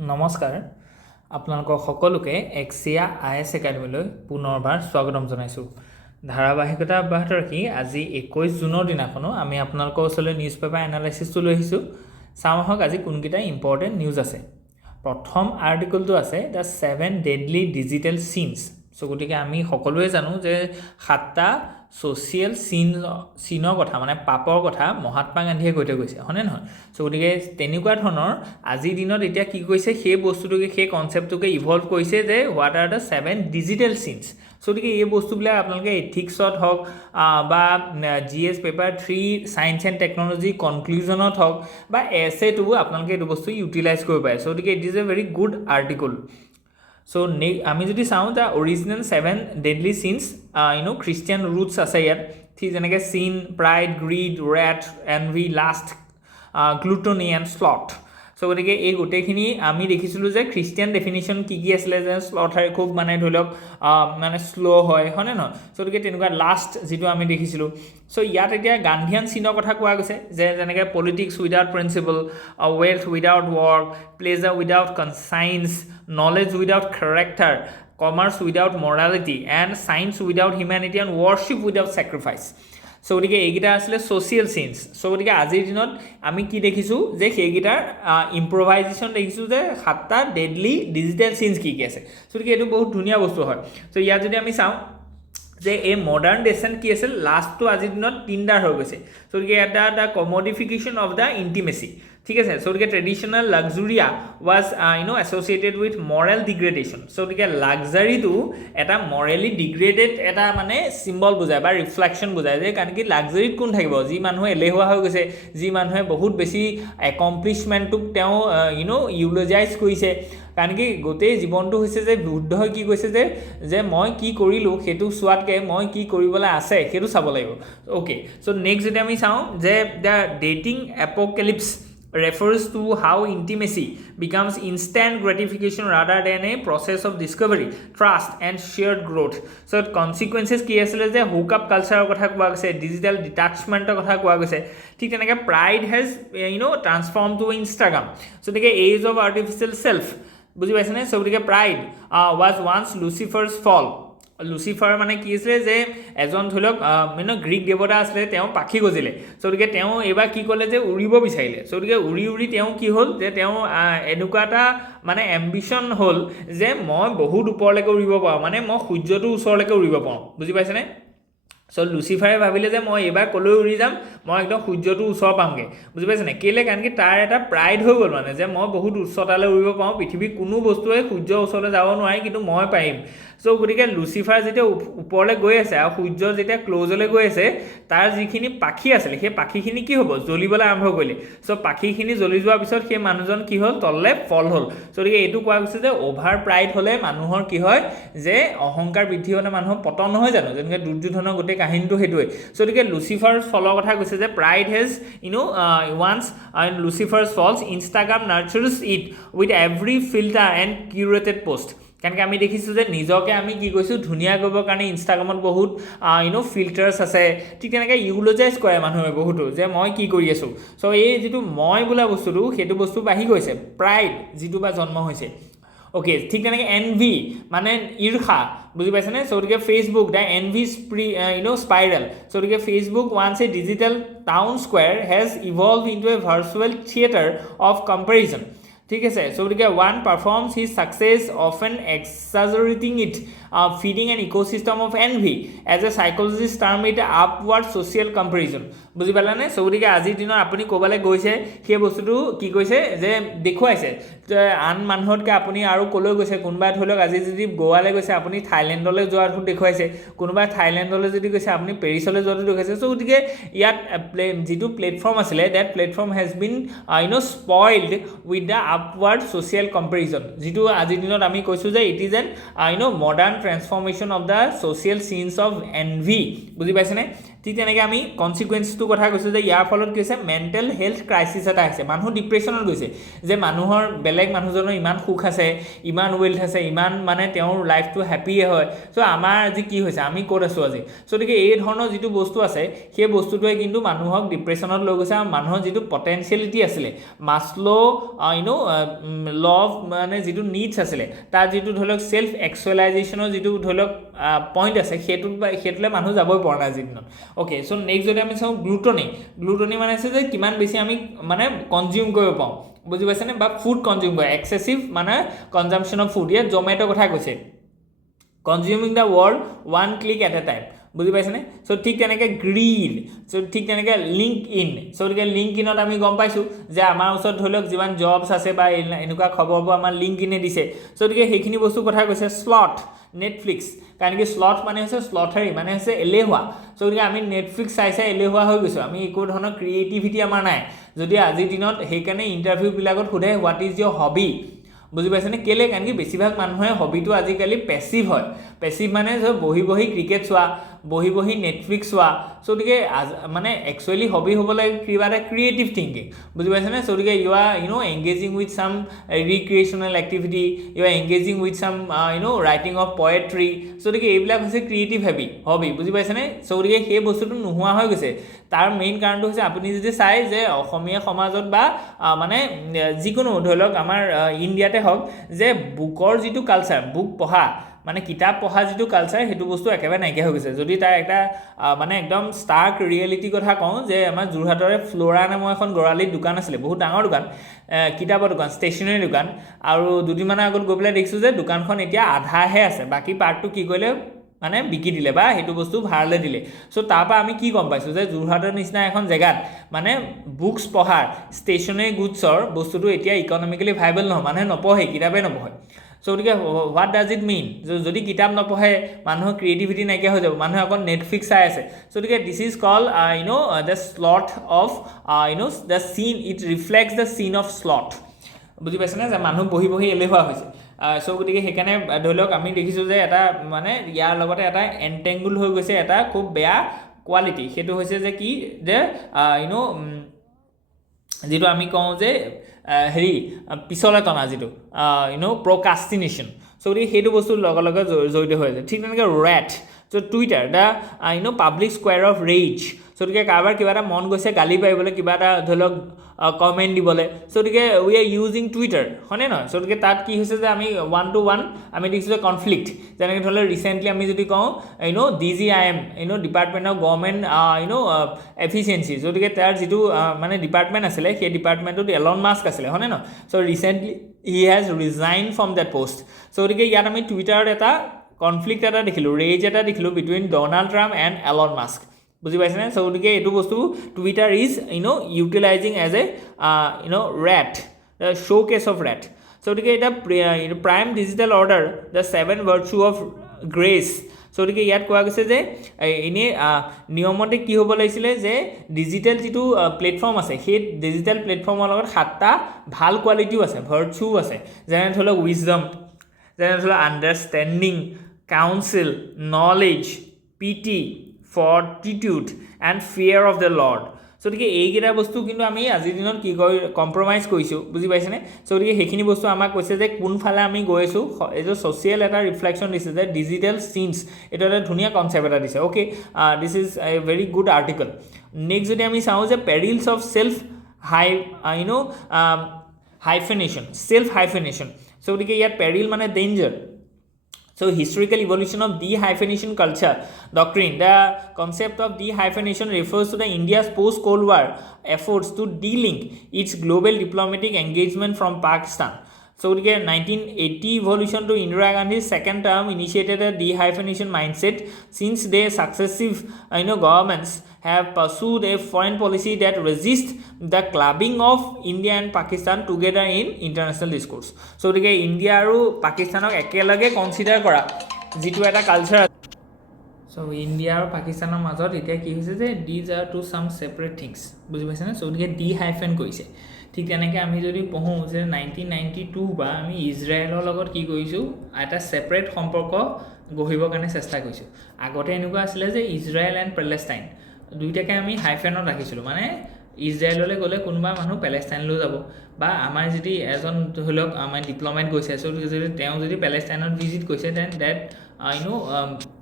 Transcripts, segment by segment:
নমস্কাৰ আপোনালোকক সকলোকে AXIA IAS একাডেমীলৈ পুনৰবাৰ স্বাগতম জনাইছোঁ। ধাৰাবাহিকতা অব্যাহত ৰাখি আজি 21 জুনৰ দিনাখনো আমি আপোনালোকৰ ওচৰলৈ নিউজ পেপাৰ এনালাইচিছটো লৈ আহিছোঁ। চাওঁ আহক আজি কোনকেইটা ইম্পৰ্টেণ্ট নিউজ আছে। প্ৰথম আৰ্টিকলটো আছে the 7 deadly digital sins. So গতিকে আমি সকলোৱে জানো যে 7টা ছ'চিয়েল চিনৰ কথা মানে পাপৰ কথা মহাত্মা গান্ধীয়ে কৈ থৈ গৈছে, হয়নে নহয়? সো গতিকে তেনেকুৱা ধৰণৰ আজিৰ দিনত এতিয়া কি কৈছে সেই বস্তুটোকে সেই কনচেপ্টটোকে ইভলভ কৰিছে যে what are the 7 digital sins. So গতিকে এই বস্তুবিলাক আপোনালোকে এথিক্সত হওক বা GS paper 3 science and technology কনক্লুজনত হওক বা এছেটো আপোনালোকে এইটো বস্তু ইউটিলাইজ কৰিব পাৰে। সো গতিকে it is a very good article. So আমি যদি চাওঁ the original 7 deadly sins Christian roots আছে ইয়াত। ঠিক যেনেকৈ sin, pride, greed, wrath, envy, lust, gluttony and sloth. So গতিকে এই গোটেইখিনি আমি দেখিছিলোঁ যে খ্ৰীষ্টিয়ান ডেফিনিশ্যন কি আছিলে যে স্লথাৰ খুব মানে ধৰি লওক মানে শ্ল' হয়নে নহয়? সো গতিকে তেনেকুৱা লাষ্ট যিটো আমি দেখিছিলোঁ। সো ইয়াত এতিয়া গান্ধীয়ান চিনৰ কথা কোৱা গৈছে যে যেনেকৈ politics without principle, wealth without work, pleasure without conscience, knowledge without character, commerce without morality and science without humanity and worship without sacrifice. So গতিকে এইকেইটা আছিলে ছ'চিয়েল চিনছ। সো গতিকে আজিৰ দিনত আমি কি দেখিছোঁ যে সেইকেইটাৰ ইম্প্ৰভাইজেশ্যন দেখিছোঁ যে 7টা ডেডলি ডিজিটেল চিনছ কি আছে। সো গতিকে এইটো বহুত ধুনীয়া বস্তু হয়। সো ইয়াত যদি আমি চাওঁ যে এই মডাৰ্ণ ডেচেণ্ট কি আছিল, লাষ্টটো আজিৰ দিনত 3টাৰ হৈ গৈছে। সো গতিকে এটা the commodification of the intimacy. ঠিক আছে। সো গতিকে traditional luxuria was associated with moral degradation. So গতিকে লাক্সাৰীটো এটা মৰেলি ডিগ্ৰেডেড এটা মানে চিম্বল বুজায় বা ৰিফ্লেকশ্যন বুজায় যে কাৰণ কি লাক্সাৰীত কোন থাকিব, যি মানুহে এলেহুৱা হৈ গৈছে, যি মানুহে বহুত বেছি একমপ্লিছমেণ্টটোক তেওঁ ইউলজাইজ কৰিছে। কাৰণ কি গোটেই জীৱনটো হৈছে যে বুদ্ধই কি কৈছে যে মই কি কৰিলোঁ সেইটো চোৱাতকৈ মই কি কৰিবলৈ আছে সেইটো চাব লাগিব। অ'কে। চ' নেক্সট যদি আমি চাওঁ যে the dating apocalypse refers to how intimacy becomes instant gratification rather than a process of discovery, trust and shared growth. So consequences কি আছিলে যে হুকআপ কালচাৰৰ কথা কোৱা গৈছে, ডিজিটেল ডিটাচমেণ্টৰ কথা কোৱা গৈছে। ঠিক তেনেকৈ pride has transform to Instagram. So' গতিকে এজ অফ আৰ্টিফিচিয়েল চেল্ফ বুজি পাইছেনে? চ' গতিকে প্ৰাইড ৱাজ ওৱান্স লুচিফাৰ্ছ ফল। লুচিফাৰ মানে কি আছিলে যে এজন ধৰি লওক গ্ৰীক দেৱতা আছিলে, তেওঁ পাখি গজিলে। চ' গতিকে তেওঁ এইবাৰ কি ক'লে যে উৰিব বিচাৰিলে। চ' গতিকে উৰি তেওঁ কি হ'ল যে তেওঁ এনেকুৱা এটা মানে এম্বিশ্যন হ'ল যে মই বহুত ওপৰলৈকে উৰিব পাৰোঁ, মানে মই সূৰ্যটোৰ ওচৰলৈকে উৰিব পাৰোঁ। বুজি পাইছেনে? চ' লুচিফাৰে ভাবিলে যে মই এইবাৰ ক'লৈ উৰি যাম, মই একদম সূৰ্যটোৰ ওচৰ পামগৈ। বুজি পাইছেনে? কেলৈ? কাৰণ কি তাৰ এটা প্ৰাইড হৈ গ'ল মানে যে মই বহুত উচ্চতালৈ উৰিব পাৰোঁ, পৃথিৱীৰ কোনো বস্তুৱে সূৰ্যৰ ওচৰলৈ যাব নোৱাৰে কিন্তু মই পাৰিম। চ' গতিকে লুচিফাৰ যেতিয়া ওপৰলৈ গৈ আছে আৰু সূৰ্য যেতিয়া ক্ল'জলৈ গৈ আছে, তাৰ যিখিনি পাখি আছিলে সেই পাখিখিনি কি হ'ব, জ্বলিবলৈ আৰম্ভ কৰিলে। চ' পাখিখিনি জ্বলি যোৱাৰ পিছত সেই মানুহজন কি হ'ল, তললৈ ফল হ'ল। চ' গতিকে এইটো কোৱা গৈছে যে অভাৰ প্ৰাইড হ'লে মানুহৰ কি হয় যে অহংকাৰ বৃদ্ধি হ'লে মানুহৰ পতন নহয় জানো? যেনেকৈ দুৰ্যোধনৰ গোটেই কাহিনীটো সেইটোৱে। চ' গতিকে লুচিফাৰ ফলৰ কথা কৈছে যে pride has once Lucifer's falls, Instagram nurtures it with every filter and curated post. কাৰণ আমি দেখিছোঁ যে নিজকে আমি কি কৈছোঁ ধুনীয়া কৰিবৰ কাৰণে ইনষ্টাগ্ৰামত বহুত ফিল্টাৰ্ছ আছে। ঠিক তেনেকৈ ইউলজাইজ কৰে মানুহে বহুতো যে মই কি কৰি আছোঁ। চ' এই যিটো মই বোলা বস্তুটো সেইটো বস্তু বাঢ়ি গৈছে, প্ৰাইড যিটো বা জন্ম হৈছে। অ'কে। ঠিক তেনেকৈ এনভি মানে ঈৰ্ষা। বুজি পাইছেনে? চ' গতিকে Facebook the envy spiral. So' গতিকে Facebook once a digital town square has evolve into a virtual theatre of comparison. ঠিক আছে। চ' গতিকে one performs his success often exaggerating it, feeding an ecosystem of envy as a psychologist term it upward social comparison. বুজি পালানে? চ' গতিকে আজিৰ দিনত আপুনি ক'ৰবালৈ গৈছে, সেই বস্তুটো কি কৈছে যে দেখুৱাইছে আন মানুহতকৈ আপুনি আৰু ক'লৈ গৈছে। কোনোবাই ধৰি লওক আজি যদি গোৱালৈ গৈছে আপুনি থাইলেণ্ডলৈ যোৱাটো দেখুৱাইছে, কোনোবাই থাইলেণ্ডলৈ যদি গৈছে আপুনি পেৰিছলৈ যোৱাটো দেখুৱাইছে। চ' গতিকে ইয়াত যিটো প্লেটফৰ্ম আছিলে that platform has been spoiled with the upward social comparison, যিটো আজিৰ দিনত আমি কৈছোঁ যে it is an modern transformation of the social sense of envy. বুজি পাইছেনে? ঠিক তেনেকৈ আমি কনচিকুৱেঞ্চটোৰ কথা কৈছোঁ যে ইয়াৰ ফলত কি হৈছে মেণ্টেল হেল্থ ক্ৰাইচিছ এটা আহিছে মানুহ ডিপ্ৰেশ্যনত গৈছে যে মানুহৰ বেলেগ মানুহজনৰ ইমান সুখ আছে ইমান ৱেল্থ আছে ইমান মানে তেওঁৰ লাইফটো হেপিয়ে হয় চ' আমাৰ আজি কি হৈছে আমি ক'ত আছোঁ আজি চ' গতিকে এই ধৰণৰ যিটো বস্তু আছে সেই বস্তুটোৱে কিন্তু মানুহক ডিপ্ৰেশ্যনত লৈ গৈছে আৰু মানুহৰ যিটো পটেঞ্চিয়েলিটি আছিলে মাছলো লভ মানে যিটো নিডছ আছিলে তাৰ যিটো ধৰি লওক চেল্ফ এক্সুৱেলাইজেশ্যনৰ যিটো ধৰি লওক পইণ্ট আছে সেইটোলৈ মানুহ যাবই পৰা নাই আজিৰ দিনত অ'কে চ' নেক্সট যদি আমি চাওঁ গ্লুটনি মানে আছে যে কিমান বেছি আমি মানে কনজিউম কৰিব পাওঁ বুজি পাইছেনে বা ফুড কনজিউম কৰে এক্সেচিভ মানে কনজাম্পশ্যন অফ ফুড ইয়াত জমেট'ৰ কথা কৈছে consuming the world one click at A time বুজি পাইছেনে চ' ঠিক তেনেকৈ গ্ৰীড চ' ঠিক তেনেকৈ লিংক ইন চ' গতিকে লিংক ইনত আমি গম পাইছোঁ যে আমাৰ ওচৰত ধৰি লওক যিমান জবছ আছে বা এনেকুৱা খবৰবোৰ আমাৰ লিংক ইনে দিছে চ' গতিকে সেইখিনি বস্তুৰ কথা কৈছে স্লট নেটফ্লিক্স কাৰণ কি স্লট মানে হৈছে স্লটাৰী মানে হৈছে এলেহুৱা চ' গতিকে আমি নেটফ্লিক্স চাই এলেহুৱা হৈ গৈছোঁ আমি একো ধৰণৰ ক্ৰিয়েটিভিটি আমাৰ নাই যদি আজিৰ দিনত সেইকাৰণে ইণ্টাৰভিউবিলাকত সোধে হোৱাট ইজ ইয়ৰ হবি বুজি পাইছেনে কেলে কাৰণ কি বেছিভাগ মানুহে হবিটো আজিকালি পেছিভ হয় পেছিভ মানে বহি ক্ৰিকেট চোৱা বহি নেটফ্লিক্স চোৱা চ' গতিকে মানে একচুৱেলি হবি হ'ব লাগে কিবা এটা ক্ৰিয়েটিভ থিংকিং বুজি পাইছেনে চ' গতিকে U are engaging with some recreational activity you are engaging with some writing of poetry so' গতিকে এইবিলাক হৈছে ক্ৰিয়েটিভ হবি বুজি পাইছেনে চ' গতিকে সেই বস্তুটো নোহোৱা হৈ গৈছে তাৰ মেইন কাৰণটো হৈছে আপুনি যদি চাই যে অসমীয়া সমাজত বা মানে যিকোনো ধৰি লওক আমাৰ ইণ্ডিয়াতে হওক যে বুকৰ যিটো কালচাৰ বুক পঢ়া মানে কিতাপ পঢ়া যিটো কালচাৰ সেইটো বস্তু একেবাৰে নাইকিয়া হৈ গৈছে যদি তাৰ এটা মানে একদম ষ্টাৰ্ক ৰিয়েলিটি কথা কওঁ যে আমাৰ যোৰহাটৰে ফ্ল'ৰা নামৰ এখন গৰালিত দোকান আছিলে বহুত ডাঙৰ দোকান কিতাপৰ দোকান ষ্টেচনাৰী দোকান আৰু দুদিনমানৰ আগত গৈ পেলাই দেখিছোঁ যে দোকানখন এতিয়া আধাহে আছে বাকী পাৰ্টটো কি কৰিলে মানে বিকি দিলে বা সেইটো বস্তু ভাড়ালৈ দিলে চ' তাৰপৰা আমি কি গম পাইছোঁ যে যোৰহাটৰ নিচিনা এখন জেগাত মানে বুকছ পঢ়াৰ ষ্টেচনাৰী গুডছৰ বস্তুটো এতিয়া ইকনমিকেলি ভাইবল নহয় মানুহে নপঢ়ে কিতাপেই নপঢ়ে চ' গতিকে হোৱাট ডাজ ইট মিন যদি কিতাপ নপঢ়ে মানুহৰ ক্ৰিয়েটিভিটি নাইকিয়া হৈ যাব মানুহে অকল নেটফ্লিক্স চাই আছে চ' গতিকে this is call the slot of the চিন ইট ৰিফ্লেক্টছ দ্য চিন অফ স্লট বুজি পাইছেনে যে মানুহ বহি এলেহুৱা হৈছে চ' গতিকে সেইকাৰণে ধৰি লওক আমি দেখিছোঁ যে এটা মানে ইয়াৰ লগতে এটা এণ্টেংগুল হৈ গৈছে এটা খুব বেয়া কোৱালিটি সেইটো হৈছে যে কি যে যিটো আমি কওঁ যে হেৰি পিছলৈ টনা যিটো প্ৰকাষ্টিনেশ্যন চ' গতিকে সেইটো বস্তুৰ লগে জড়িত হৈ আছে ঠিক তেনেকৈ rate so' Twitter the public square of rage so' গতিকে কাৰোবাৰ কিবা এটা মন গৈছে গালি পাৰিবলৈ কিবা এটা ধৰি লওক কমেণ্ট দিবলৈ চ' গতিকে উই আৰ ইউজিং টুইটাৰ হয়নে নহয় চ' গতিকে তাত কি হৈছে যে আমি 1-to-1 আমি দেখিছোঁ যে কনফ্লিক্ট যেনেকৈ ধৰি লওক ৰিচেণ্টলি আমি যদি কওঁ DGIM department of government efficiency গতিকে তাৰ যিটো মানে ডিপাৰ্টমেণ্ট আছিলে সেই ডিপাৰ্টমেণ্টটোত এলন মাস্ক আছিলে হয়নে নহয় so' recently he has resign from that post so' গতিকে ইয়াত আমি টুইটাৰত এটা কনফ্লিক্ট এটা দেখিলোঁ ৰেজ এটা দেখিলোঁ between Donald Trump and Elon Musk বুজি পাইছেনে চ' গতিকে এইটো বস্তু Twitter is utilizing as a rate showcase of rate so' গতিকে এটা prime digital order the 7 virtue of grace so' গতিকে ইয়াত কোৱা গৈছে যে এনেই নিয়মতে কি হ'ব লাগিছিলে যে ডিজিটেল যিটো প্লেটফৰ্ম আছে সেই ডিজিটেল প্লেটফৰ্মৰ লগত 7টা ভাল কোৱালিটিও আছে ভাৰ্চুও আছে যেনে ধৰি লওক উইজডম যেনে ধৰি লওক understanding counsel knowledge piety fortitude and fear of the Lord so' গতিকে এইকেইটা বস্তু কিন্তু আমি আজিৰ দিনত কি কৰি কম্প্ৰমাইজ কৰিছোঁ বুজি পাইছেনে চ' গতিকে সেইখিনি বস্তু আমাক কৈছে যে কোনফালে আমি গৈ আছোঁ এইটো ছ'চিয়েল এটা ৰিফ্লেকশ্যন দিছে যে ডিজিটেল চিনছ এইটো এটা ধুনীয়া কনচেপ্ট এটা দিছে okay this is a very good article next যদি আমি চাওঁ যে পেৰিলছ অফ চেল্ফ হাইফেনেশ্যন চ' গতিকে ইয়াত পেৰিল মানে danger So, historical evolution of de-hyphenation culture doctrine. The concept of de-hyphenation refers to the India's post-Cold War efforts to de-link its global diplomatic engagement from Pakistan. So, 1980 evolution to Indira Gandhi's second term initiated a de-hyphenation mindset since their successive governments have pursued a foreign policy that resists the clubbing of India and Pakistan together in international discourse. So, India and Pakistan ekelage consider kora jitu eta culture. So, India and Pakistan মাজত এতিয়া কি হৈছে যে these are two some separate things. বুজি পাইছে না? So, de-hyphen কৈছে। ঠিক তেনেকৈ আমি যদি পঢ়োঁ যে 1992 বা আমি ইজৰাইলৰ লগত কি কৰিছোঁ এটা ছেপাৰেট সম্পৰ্ক গঢ়িবৰ কাৰণে চেষ্টা কৰিছোঁ আগতে এনেকুৱা আছিলে যে ইজৰাইল এণ্ড পেলেষ্টাইন দুইটাকে আমি হাইফেনত ৰাখিছিলোঁ মানে ইজৰাইললৈ গ'লে কোনোবা মানুহ পেলেষ্টাইনলৈ যাব বা আমাৰ যদি এজন ধৰি লওক আমাৰ ডিপ্ল'মেট গৈছে চ' যদি তেওঁ যদি পেলেষ্টাইনত ভিজিট কৰিছে then that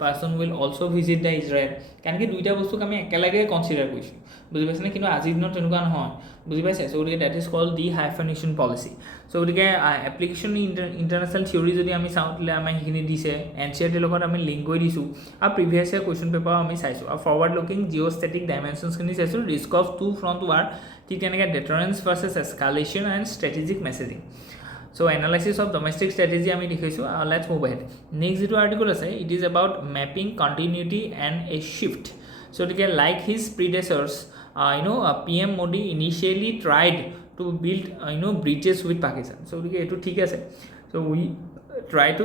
person will also' visit the Israel কাৰণ কি দুইটা বস্তুক আমি একেলগে কনচিডাৰ কৰিছোঁ বুজি পাইছেনে কিন্তু আজিৰ দিনত তেনেকুৱা নহয় বুজি পাইছে চ' গতিকে that is called the hyphenation policy so' গতিকে এপ্লিকেশ্যন ইণ্টাৰনেশ্যনেল থিয়ৰী যদি আমি চাওঁ তেতিয়াহ'লে আমাৰ সেইখিনি দিছে NCERTৰ লগত আমি লিংক কৰি দিছোঁ আৰু প্ৰিভিয়াছ ইয়াৰ কুৱেশ্যন পেপাৰো আমি চাইছোঁ আৰু ফৰৱাৰ্ড লুকিং জিঅ'ষ্টেটিক ডাইমেনশ্যনছখিনি চাইছোঁ risk of two front war ঠিক তেনেকৈ deterrence versus escalation and strategic messaging so' analysis of domestic strategy আমি দেখিছোঁ লেটছ মুভ এহেড নেক্সট যিটো আৰ্টিকল আছে it is about mapping continuity and a shift so' গতিকে like his predecessors PM Modi initially tried to build bridges with Pakistan so গতিকে এইটো ঠিক আছে so we try to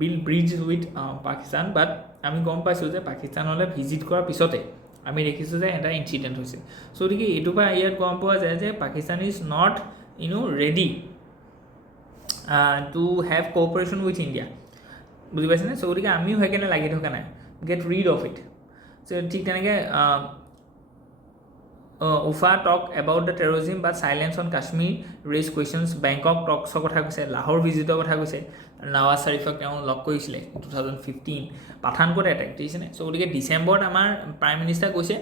build bridges with Pakistan but আমি গম পাইছোঁ যে পাকিস্তানলৈ ভিজিট কৰাৰ পিছতে আমি দেখিছোঁ যে এটা ইনচিডেণ্ট হৈছে চ' গতিকে এইটোৰ পৰা ইয়াত গম পোৱা যায় যে Pakistan is not ready to have cooperation with India বুজি পাইছেনে চ' গতিকে আমিও সেইকাৰণে লাগি থকা নাই গেট ৰিড অফ ইট চ' ঠিক তেনেকৈ Ufa talk about the terrorism but silence on Kashmir raise questions Bangkok talks কথা কৈছে Lahore visit কথা কৈছে Nawaz Sharifক তেওঁ লক কৰিছিলে 2015 পাঠানকোট এটেক দিছেনে চ' গতিকে ডিচেম্বৰত আমাৰ প্ৰাইম মিনিষ্টাৰ কৈছে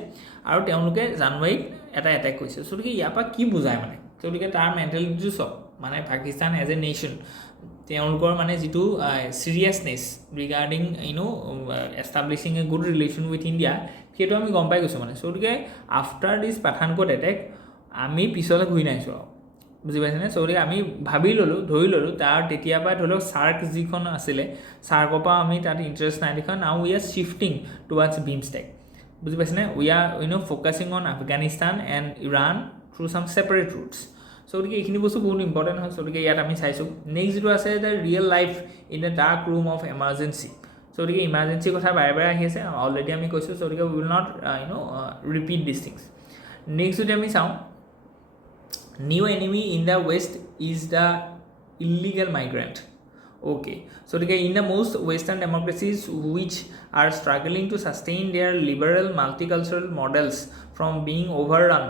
আৰু তেওঁলোকে জানুৱাৰীত এটা এটেক কৰিছে চ' গতিকে ইয়াৰ পৰা কি বুজায় মানে চ' গতিকে তাৰ মেণ্টেলিটিটো চব মানে পাকিস্তান এজ এ নেশ্যন তেওঁলোকৰ মানে যিটো seriousness regarding establishing a good relation with India সেইটো আমি গম পাই গৈছোঁ মানে চ' গতিকে আফটাৰ দিছ পাঠানকোট এটেক আমি পিছলৈ ঘূৰি নাইছোঁ আৰু বুজি পাইছেনে চ' গতিকে আমি ধৰি ল'লোঁ তাৰ তেতিয়াৰ পৰা ধৰি লওক চাৰ্ক যিখন আছিলে চাৰ্কৰ পৰা আমি তাত ইণ্টাৰেষ্ট নাই দেখা now we are shifting towards BIMSTEC বুজি পাইছেনে we are focusing on Afghanistan and Iran through some separate routes so' গতিকে এইখিনি বস্তু বহুত ইম্পৰ্টেণ্ট হয় চ' গতিকে ইয়াত আমি চাইছোঁ নেক্সট যিটো আছে the real life in the dark room of emergency so' গতিকে ইমাৰ্জেঞ্চিৰ কথা বাৰে বাৰে আহি আছে অলৰেডি আমি কৈছোঁ চ' গতিকে will not repeat this things next যদি আমি চাওঁ new enemy in the west is the illegal migrant okay so in the most western democracies which are struggling to sustain their liberal multicultural models from being overrun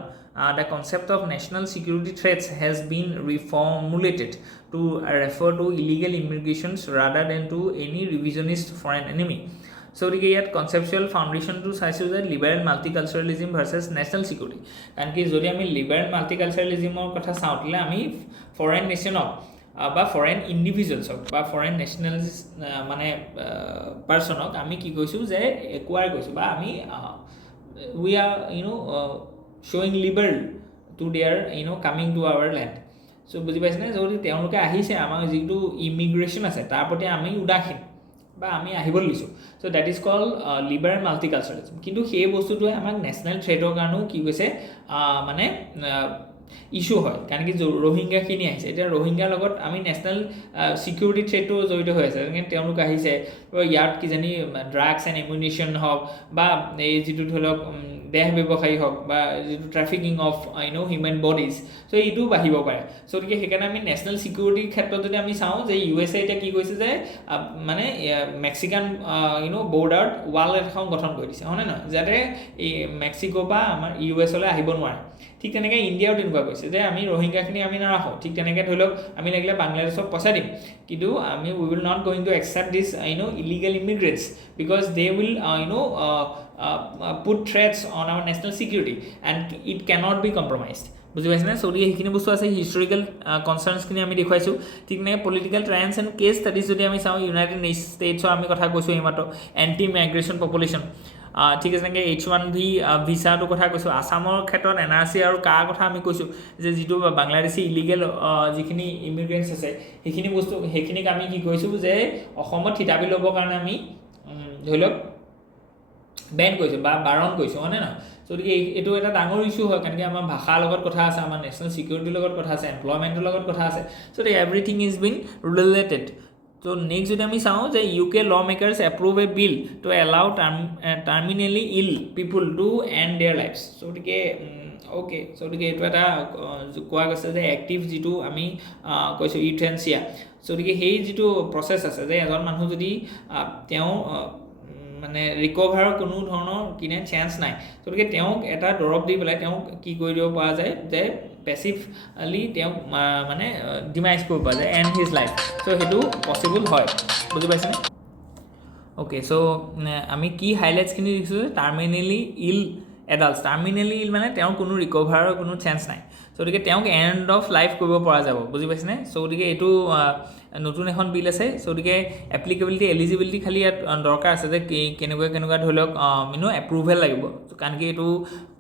the concept of national security threats has been reformulated to refer to illegal immigrations rather than to any revisionist foreign enemy so ইয়াত conceptual foundation to চাইছোঁ যে liberal multiculturalism versus national security কাৰণ কি যদি আমি liberal multiculturalismৰ কথা চাওঁ তেতিয়াহ'লে আমি foreign nationক বা ফৰেইন ইণ্ডিভিজুৱেলছক বা ফৰেইন নেশ্যনেলিষ্ট মানে পাৰ্চনক আমি কি কৈছোঁ যে একুৱাৰ কৈছোঁ বা আমি উই আৰ শ্ব'য়িং liberal to their coming to our land so' বুজি পাইছেনে যদি তেওঁলোকে আহিছে আমাৰ যিটো ইমিগ্ৰেশ্যন আছে তাৰ প্ৰতি আমি উদাসীন বা আমি আহিবলৈ দিছোঁ চ' ডেট ইজ কল্ড লিবাৰেল মাল্টিকালচাৰেলিজম কিন্তু সেই বস্তুটোৱে আমাক নেশ্যনেল থ্ৰেটৰ কাৰণেও কি কৈছে মানে ইছ্যু হয় কাৰণ কি ৰোহিংগাখিনি আহিছে এতিয়া ৰোহিংগাৰ লগত আমি নেশ্যনেল ছিকিউৰিটি থ্ৰেটটো জড়িত হৈ আছে যেনেকৈ তেওঁলোক আহিছে ইয়াত কিজানি ড্ৰাগছ এণ্ড এমিউনিশ্যন হওক বা এই যিটো ধৰি লওক দেহ ব্যৱসায়ী হওক বা যিটো ট্ৰেফিকিং অফ হিউমেন বডিজ চ' এইটোও বাঢ়িব পাৰে চ' গতিকে সেইকাৰণে আমি নেশ্যনেল ছিকিউৰিটিৰ ক্ষেত্ৰত যদি আমি চাওঁ যে USA এতিয়া কি কৈছে যে মানে মেক্সিকান বৰ্ডাৰত ৱাল এখন গঠন কৰি দিছে হয়নে নহয় যাতে এই মেক্সিকো বা আমাৰ USলৈ আহিব নোৱাৰে ঠিক তেনেকৈ ইণ্ডিয়াও তেনেকুৱা কৈছে যে আমি ৰোহিংগাখিনি আমি নাৰাখোঁ ঠিক তেনেকৈ ধৰি লওক আমি লাগিলে বাংলাদেশক পইচা দিম কিন্তু আমি we will not going to accept this illegal immigrants because they will put threats on our national security and it cannot be compromised বুজি পাইছেনে চ' সেইখিনি বস্তু আছে হিষ্টৰিকেল কনচাৰ্ণছখিনি আমি দেখুৱাইছোঁ ঠিক তেনেকৈ পলিটিকেল ট্ৰায়েন্স এণ্ড কেছ ষ্টাডিজ যদি আমি চাওঁ ইউনাইটেড ষ্টেটছৰ আমি কথা কৈছোঁ এইমাত্ৰ এণ্টি মাইগ্ৰেশ্যন পপুলেশ্যন ঠিক আছে তেনেকৈ H1B ভিছাটোৰ কথা কৈছোঁ আছামৰ ক্ষেত্ৰত NRC আৰু কাৰ কথা আমি কৈছোঁ যে যিটো বাংলাদেশী ইলিগেল যিখিনি ইমিগ্ৰেণ্টছ আছে সেইখিনিক আমি কি কৈছোঁ যে অসমত থিতাপি ল'বৰ কাৰণে আমি ধৰি লওক বেন কৰিছোঁ বা বাৰণ কৰিছোঁ হয়নে নহয় গতিকে এইটো এটা ডাঙৰ ইছ্যু হয় কাৰণ কি আমাৰ ভাষাৰ লগত কথা আছে আমাৰ নেশ্যনেল ছিকিউৰিটিৰ লগত কথা আছে এমপ্লয়মেণ্টৰ লগত কথা আছে so' everything is been related so' next যদি আমি চাওঁ যে UK lawmakers approve a bill to allow terminally ill people to end their lives so' গতিকে অ'কে চ' গতিকে এইটো এটা কোৱা গৈছে যে এক্টিভ যিটো আমি কৈছোঁ ইউথেনচিয়া চ' গতিকে সেই যিটো প্ৰচেছ আছে যে এজন মানুহ যদি তেওঁ মানে ৰিকভাৰৰ কোনো ধৰণৰ কিনে চান্স নাই গতিকে তেওঁক এটা দৰৱ দি পেলাই তেওঁক কি কৰি দিব পৰা যায় যে পেছিভলি তেওঁক মানে ডিমাইজ কৰিব পৰা যায় এণ্ড হিজ লাইফ চ' সেইটো পচিবল হয় বুজি পাইছেনে অ'কে চ' আমি কি হাইলাইটছখিনি দেখিছোঁ টাৰ্মিনেলি ইল এডাল্টছ টাৰ্মিনেলি ইল মানে তেওঁৰ কোনো ৰিকভাৰৰ কোনো চান্স নাই চ' গতিকে তেওঁক এণ্ড অফ লাইফ কৰিব পৰা যাব বুজি পাইছেনে চ' গতিকে এইটো নতুন এখন বিল আছে চ' গতিকে এপ্লিকেবিলিটি এলিজিবিলিটি খালি ইয়াত দৰকাৰ আছে যে কেনেকুৱা ধৰি লওক এপ্ৰুভেল লাগিব কাৰণ কি এইটো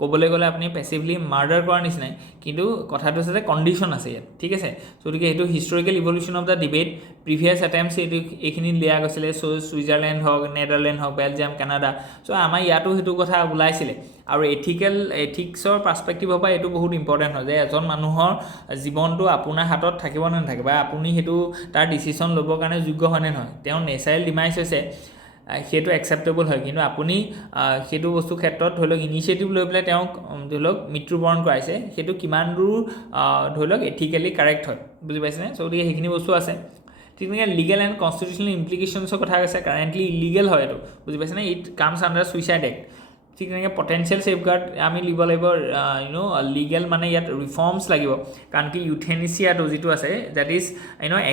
ক'বলৈ গ'লে আপুনি পেছিভলি মাৰ্ডাৰ কৰাৰ নিচিনাই কিন্তু কথাটো হৈছে যে কণ্ডিশ্যন আছে ইয়াত ঠিক আছে চ' গতিকে এইটো historical evolution of the debate previous attempts এইখিনি লিয়া গৈছিলে চ' ছুইজাৰলেণ্ড হওক নেডাৰলেণ্ড হওক বেলজিয়াম কানাডা চ' আমাৰ ইয়াতো সেইটো কথা ওলাইছিলে আৰু এথিক্সৰ পাৰ্চপেক্টিভৰ পৰা এইটো বহুত ইম্পৰ্টেণ্ট হয় যে এজন মানুহৰ জীৱনটো আপোনাৰ হাতত থাকিব নে নাথাকে বা আপুনি সেইটো তাৰ ডিচিশ্যন ল'বৰ কাৰণে যোগ্য হয়নে নহয় তেওঁ নেচাৰেল ডিমাইজ হৈছে সেইটো একচেপ্টেবল হয় কিন্তু আপুনি সেইটো বস্তুৰ ক্ষেত্ৰত ধৰি লওক ইনিচিয়েটিভ লৈ পেলাই তেওঁক ধৰি লওক মৃত্যুবৰণ কৰাইছে সেইটো কিমান দূৰ ধৰি লওক এথিকেলি কাৰেক্ট হয় বুজি পাইছেনে চ' গতিকে সেইখিনি বস্তু আছে ঠিক তেনেকৈ লিগেল এণ্ড কনষ্টিটিউচনেল ইমপ্লিকেশ্যনছৰ কথা কৈছে কাৰেণ্টলি ইলিগেল হয় এইটো বুজি পাইছেনে it comes under suicide act ঠিক তেনেকৈ পটেঞ্চিয়েল ছেফগাৰ্ড আমি লিব লাগিব লিগেল মানে ইয়াত ৰিফৰ্মছ লাগিব কাৰণ কি ইউথেনেচিয়াটো যিটো আছে that is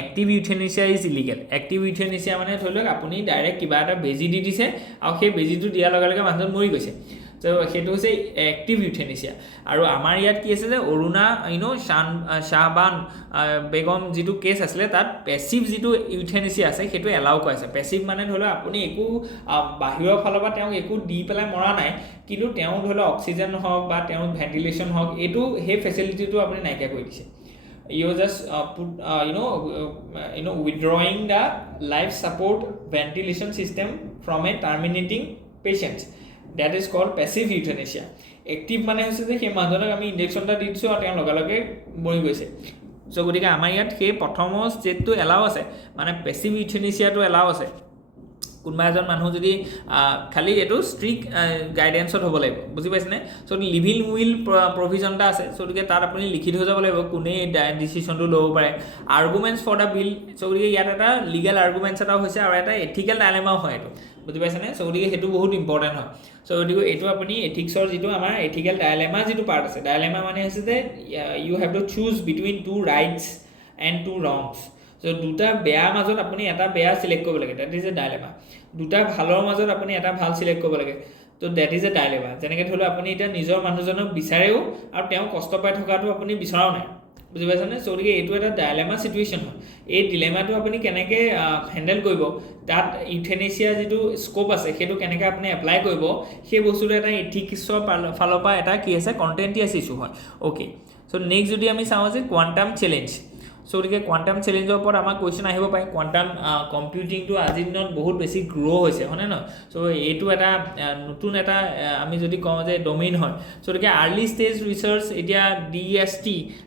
active euthanasia is illegal active euthanasia মানে ধৰি লওক আপুনি ডাইৰেক্ট কিবা এটা বেজি দি দিছে আৰু সেই বেজিটো দিয়াৰ লগে লগে মানুহজন মৰি গৈছে ত' সেইটো হৈছে এক্টিভ ইউথেনেচিয়া আৰু আমাৰ ইয়াত কি আছে যে অৰুণা শ্বাহবান বেগম যিটো কেছ আছিলে তাত পেছিভ যিটো ইউথেনেচিয়া আছে সেইটো এলাউ কৰাইছে পেছিভ মানে ধৰি লওক আপুনি একো বাহিৰৰ ফালৰ পৰা তেওঁক একো দি পেলাই মৰা নাই কিন্তু তেওঁ ধৰি লওক অক্সিজেন হওক বা তেওঁৰ ভেণ্টিলেশ্যন হওক এইটো সেই ফেচিলিটিটো আপুনি নাইকিয়া কৰি দিছে you just put withdrawing the life support ventilation system from a terminating patient that is called passive euthanasia active মানে হৈছে যে সেই মানুহজনক আমি ইনজেকশ্যন এটা দি দিছোঁ আৰু তেওঁ লগে লগে মৰি গৈছে চ' গতিকে আমাৰ ইয়াত সেই প্ৰথমৰ ষ্টেটটো এলাউ আছে মানে পেছিভ ইউথেনেচিয়াটো এলাউ আছে কোনোবা এজন মানুহ যদি খালি এইটো ষ্ট্ৰিক্ট গাইডেঞ্চত হ'ব লাগিব বুজি পাইছেনে চ' লিভিং উইল প্ৰভিজন এটা আছে চ' গতিকে তাত আপুনি লিখি থৈ যাব লাগিব কোনে ডিচিশ্যনটো ল'ব পাৰে আৰ্গুমেণ্টছ ফৰ দ্য বিল চ' গতিকে ইয়াত এটা লিগেল আৰ্গুমেণ্টছ এটাও হৈছে আৰু এটা এথিকেল ডাইলেমাও হয় এইটো বুজি পাইছেনে চ' গতিকে সেইটো বহুত ইম্পৰ্টেণ্ট হয় চ' গতিকে এইটো আপুনি এথিক্সৰ যিটো আমাৰ এথিকেল ডাইলেমা যিটো পাৰ্ট আছে ডাইলেমা মানে হৈছে যে you have to choose between two rights and two wrongs so' দুটা বেয়াৰ মাজত আপুনি এটা বেয়া চিলেক্ট কৰিব লাগে ডেট ইজ এ ডাইলেমা দুটা ভালৰ মাজত আপুনি এটা ভাল চিলেক্ট কৰিব লাগে তো ডেট ইজ এ ডাইলেমা যেনেকৈ ধৰি লওক আপুনি এতিয়া নিজৰ মানুহজনক বিচাৰেও আৰু তেওঁ কষ্ট পাই থকাটো আপুনি বিচৰাও নাই বুজি পাইছেনে চ' গতিকে এইটো এটা ডাইলেমা চিটুৱেশ্যন হয় এই ডিলেমাটো আপুনি কেনেকৈ হেণ্ডেল কৰিব তাত ইউথেনেচিয়া যিটো স্ক'প আছে সেইটো কেনেকৈ আপুনি এপ্লাই কৰিব সেই বস্তুটো এটা এথিক্সৰ ফালৰ পৰা এটা কি আছে কণ্টেণ্টিয়াছ ইছ্যু হয় অ'কে চ' নেক্সট যদি আমি চাওঁ যে কোৱাণ্টাম চেলেঞ্জ চ' গতিকে কোৱাণ্টাম চেলেঞ্জৰ ওপৰত আমাৰ কুৱেশ্যন আহিব পাৰে কোৱাণ্টাম কম্পিউটিংটো আজিৰ দিনত বহুত বেছি গ্ৰ' হৈছে হয়নে নহয় চ' এইটো এটা নতুন এটা আমি যদি কওঁ যে ডমেইন হয় চ' গতিকে আৰ্লি ষ্টেজ ৰিচাৰ্চ এতিয়া DST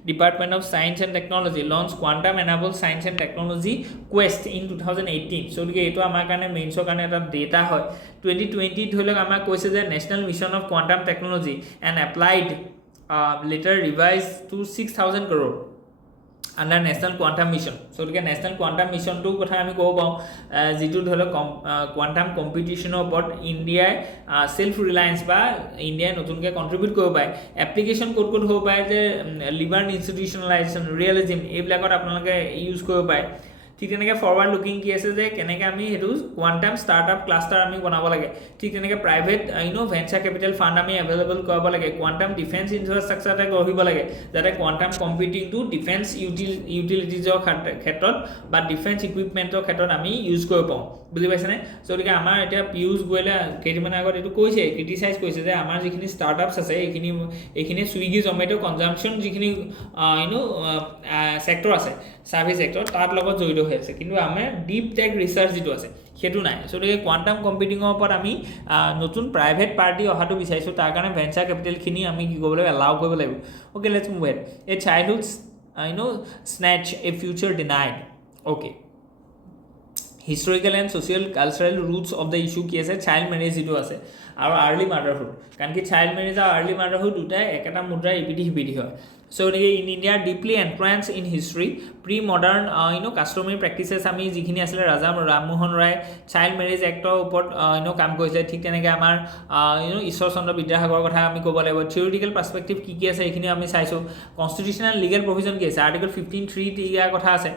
department of science and technology launch quantum enable science and technology quest in 2018 চ' গতিকে এইটো আমাৰ কাৰণে মেইনছৰ কাৰণে এটা ডেটা হয় 2020 ধৰি লওক আমাক কৈছে যে national mission of quantum technology and applied later revise to 6,000 crore under national quantum mission so' গতিকে নেশ্যনেল কোৱাণ্টাম মিছনটোৰ কথা আমি ক'ব পাৰোঁ যিটো ধৰি লওক কোৱাণ্টাম কম্পিটিশ্যনৰ ওপৰত ইণ্ডিয়াই ছেল্ফ ৰিলায়েঞ্চ বা ইণ্ডিয়াই নতুনকৈ কণ্ট্ৰিবিউট কৰিব পাৰে এপ্লিকেশ্যন ক'ত ক'ত হ'ব পাৰে যে লিবাৰ্ণ ইনষ্টিটিউচনেলাইজেশ্যন ৰিয়েলিজিম এইবিলাকত আপোনালোকে ইউজ কৰিব পাৰে ঠিক তেনেকৈ ফৰৱাৰ্ড লুকিং কি আছে যে কেনেকৈ আমি সেইটো কোৱাণ্টাম ষ্টাৰ্টআপ ক্লাষ্টাৰ আমি বনাব লাগে ঠিক তেনেকৈ প্ৰাইভেট ভেঞ্চাৰ কেপিটেল ফাণ্ড আমি এভেইলেবল কৰাব লাগে কোৱাণ্টাম ডিফেন্স ইনফ্ৰাষ্ট্ৰাকচাৰ এটা গঢ়িব লাগে যাতে কোৱাণ্টাম কম্পিউটিংটো ডিফেন্স ইউটিলিটিজৰ ক্ষেত্ৰত বা ডিফেন্স ইকুইপমেণ্টৰ ক্ষেত্ৰত আমি ইউজ কৰিব পাৰোঁ বুজি পাইছেনে চ' গতিকে আমাৰ এতিয়া পীয়ুষ গোৱেলে কেইদিনমান আগত এইটো কৈছে ক্ৰিটিচাইজ কৰিছে যে আমাৰ যিখিনি ষ্টাৰ্টআপছ আছে এইখিনি ছুইগি জমেট' কনজাম্পশ্যন যিখিনি ছেক্টৰ আছে ছাৰ্ভিচ ছেক্টৰ তাত লগত জড়িত হৈ আছে কিন্তু আমাৰ ডিপ টেক ৰিচাৰ্চ যিটো আছে সেইটো নাই চ' গতিকে কোৱাণ্টাম কম্পিউটিঙৰ ওপৰত আমি নতুন প্ৰাইভেট পাৰ্টি অহাটো বিচাৰিছোঁ তাৰ কাৰণে ভেঞ্চাৰ কেপিটেলখিনি আমি কি কৰিব লাগিব এলাউ কৰিব লাগিব okay let's move at A childhood snatch A future denied okay historical and social cultural routes of the issue কি আছে চাইল্ড মেৰেজ যিটো আছে আৰু আৰ্লি মাৰ্ডাৰহুড কাৰণ কি চাইল্ড মেৰেজ আৰু আৰ্লি মাৰ্ডাৰহুড দুটাই একেটা মুদ্ৰাৰ ইপিঠি সিপিঠি হয় So in India deeply entrenched in history, pre-modern customary practices আমি যিখিনি আছিল Raja Rammohan Roy child marriage actor ওপৰত কাম কৰিছে ঠিক তেনেকৈ আমাৰ ঈশ্বৰ চন্দ্ৰ বিদ্যাসাগৰৰ কথা আমি ক'ব লাগিব থিওৰিটিকেল পাৰ্সপেক্টিভ কি আছে এইখিনি আমি চাইছো কনষ্টিটিউচনেল লিগেল প্ৰভিজন কি আছে আৰ্টিকল 15(3) ইয়াৰ কথা আছে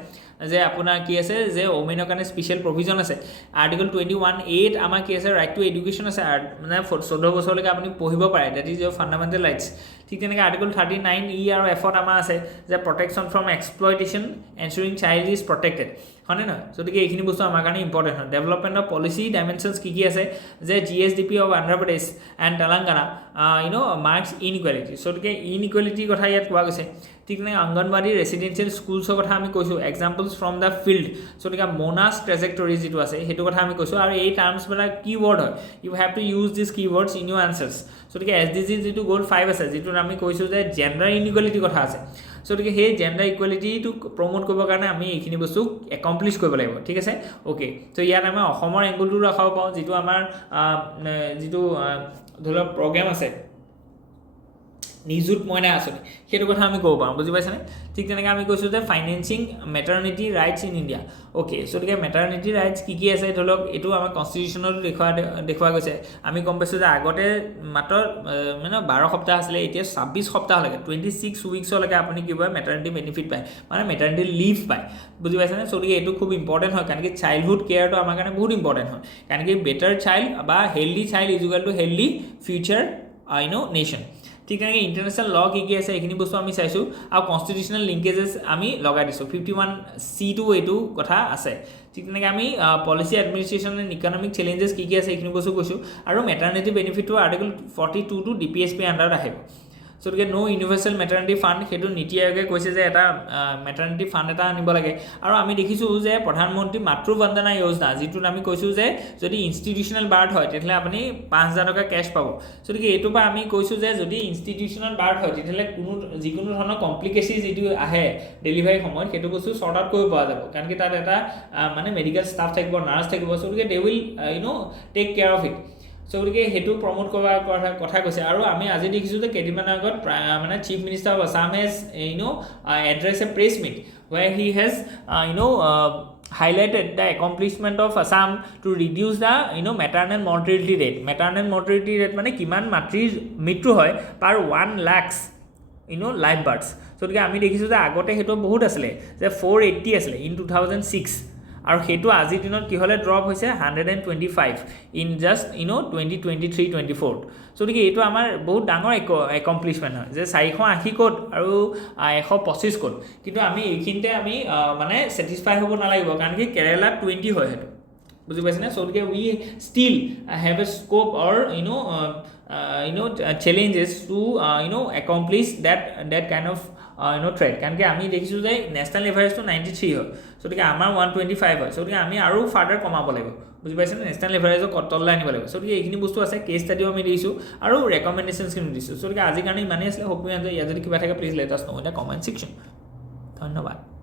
যে আপোনাৰ কি আছে যে ওমেনৰ কাৰণে স্পেশাল প্ৰভিজন আছে আৰ্টিকল 21(8) আমাৰ কি আছে ৰাইট টু এডুকেশ্যন আছে মানে 14 বছৰলৈকে আপুনি পঢ়িব পাৰে that is your fundamental rights ঠিক তেনেকৈ আৰ্টিকল 39(e) আৰু F আমাৰ আছে যে protection from exploitation ensuring child is protected হয়নে নহয় গতিকে এইখিনি বস্তু আমাৰ কাৰণে ইম্পৰ্টেণ্ট হয় ডেভেলপমেণ্ট অফ পলিচি ডাইমেনশ্যনছ কি আছে যে GSDP of Andhra Pradesh and Telangana marks inequality গতিকে ইনইকুৱেলিটিৰ কথা ইয়াত কোৱা গৈছে ঠিক তেনেকৈ অংগনবাদী ৰেচিডেঞ্চিয়েল স্কুলছৰ কথা আমি কৈছোঁ এক্সাম্পলছ ফ্ৰম দ্য ফিল্ড গতিকে মোনাছ ট্ৰেজেক্টৰী যিটো আছে সেইটো কথা আমি কৈছোঁ আৰু এই টাৰ্মছবিলাক কিৱৰ্ড হয় you have to use this keywords in your answers গতিকে SDG যিটো গ'ল 5 আছে যিটোত আমি কৈছোঁ যে জেণ্ডাৰ ইনইকুৱেলিটিৰ কথা আছে গতিকে সেই জেণ্ডাৰ ইকুৱেলিটিটো প্ৰমোট কৰিবৰ কাৰণে আমি এইখিনি বস্তু একমপ্লিছ কৰিব লাগিব ঠিক আছে অ'কে তো ইয়াত আমি অসমৰ এংগলটো ৰাখাব পাওঁ যিটো আমাৰ যিটো ধৰি লওক প্ৰগ্ৰেম আছে নিযুত মইনা আঁচনি সেইটো কথা আমি ক'ব পাৰোঁ বুজি পাইছেনে ঠিক তেনেকৈ আমি কৈছোঁ যে financing maternity rights in India okay গতিকে মেটাৰনিটি ৰাইটছ কি আছে ধৰি লওক এইটো আমাৰ কনষ্টিটিউশ্যনত দেখুওৱা গৈছে আমি গম পাইছোঁ যে আগতে মাত্ৰ মানে 12 সপ্তাহ আছিলে এতিয়া 26 সপ্তাহলৈকে 26 উইকছলৈকে আপুনি কি পায় মেটাৰনিটি বেনিফিট পায় মানে মেটাৰনিটি লিভ পায় বুজি পাইছেনে গতিকে এইটো খুব ইম্পৰ্টেণ্ট হয় কাৰণ কি চাইল্ডহুড কেয়াৰটো আমাৰ কাৰণে বহুত ইম্পৰ্টেণ্ট হয় কাৰণ কি বেটাৰ চাইল্ড বা healthy child is equal to healthy future nation ঠিক তেনেকৈ ইণ্টাৰনেশ্যনেল ল কি আছে এইখিনি বস্তু আমি চাইছোঁ আৰু কনষ্টিটিউশ্যনেল লিংকেজেছ আমি লগাই দিছোঁ 51(c)টো এইটো কথা আছে ঠিক তেনেকৈ আমি policy administration and economic challenges কি আছে এইখিনি বস্তু কৈছোঁ আৰু মেটাৰনিটি বেনিফিটটো আৰ্টিকল 42 টো DPSP আণ্ডাৰত আহিব গতিকে নো ইউনিভাৰ্চেল মেটাৰনিটি ফাণ্ড সেইটো নীতি আয়োগে কৈছে যে এটা মেটাৰনিটি ফাণ্ড এটা আনিব লাগে আৰু আমি দেখিছোঁ যে প্ৰধানমন্ত্ৰী মাতৃ বন্দনা যোজনা যিটোত আমি কৈছোঁ যে যদি ইনষ্টিটিউচনেল বাৰ্থ হয় তেতিয়াহ'লে আপুনি 5,000 টকা কেছ পাব গতিকে এইটোৰ পৰা আমি কৈছোঁ যে যদি ইনষ্টিটিউচনেল বাৰ্থ হয় তেতিয়াহ'লে যিকোনো ধৰণৰ কমপ্লিকেশ্যন যিটো আহে ডেলিভাৰী সময়ত সেইটো বস্তু চৰ্ট আউট কৰিব পৰা যাব কাৰণ কি তাত এটা মানে মেডিকেল ষ্টাফ থাকিব নাৰ্ছ থাকিব গতিকে they will take care of it গতিকে সেইটো প্ৰমোট কৰাৰ কথা কৈছে আৰু আমি আজি দেখিছোঁ যে কেইদিনমান আগত মানে chief minister of Assam has address a press meet where he has highlighted the accomplishment of Assam to reduce the maternal mortality rate মানে কিমান মাতৃৰ মৃত্যু হয় per 1 lakhs live births গতিকে আমি দেখিছোঁ যে আগতে সেইটো বহুত আছিলে যে 480 আছিলে in 2006 আৰু সেইটো আজিৰ দিনত কি হ'লে ড্ৰপ হৈছে 125 ইন জাষ্ট 2023-24 গতিকে এইটো আমাৰ বহুত ডাঙৰ একমপ্লিছমেণ্ট হয় যে 480 কোট আৰু 125 কোট কিন্তু আমি এইখিনিতে আমি মানে ছেটিছফাই হ'ব নালাগিব কাৰণ কি কেৰেলাত 20 হয় সেইটো বুজি পাইছেনে গতিকে we still have a scope or challenges to accomplish that kind of trade কাৰণ কি আমি দেখিছোঁ যে নেশ্যনেল এভাৰেজটো 93 হয় গতিকে আমাৰ 125 হয় গতিকে আমি আৰু ফাৰ্ডাৰ কমাব লাগিব বুজি পাইছেনে নেশ্যনেল এভাৰেজক তললৈ আনিব লাগিব গতিকে এইখিনি বস্তু আছে কেছ ষ্টাডিও আমি দিছোঁ আৰু ৰেকমেণ্ডেশ্যনছখিনি দিছোঁ গতিকে আজিৰ কাৰণে ইমানেই আছিলে হোপ ইয়াত যদি কিবা থাকে please let us know in the comment section ধন্যবাদ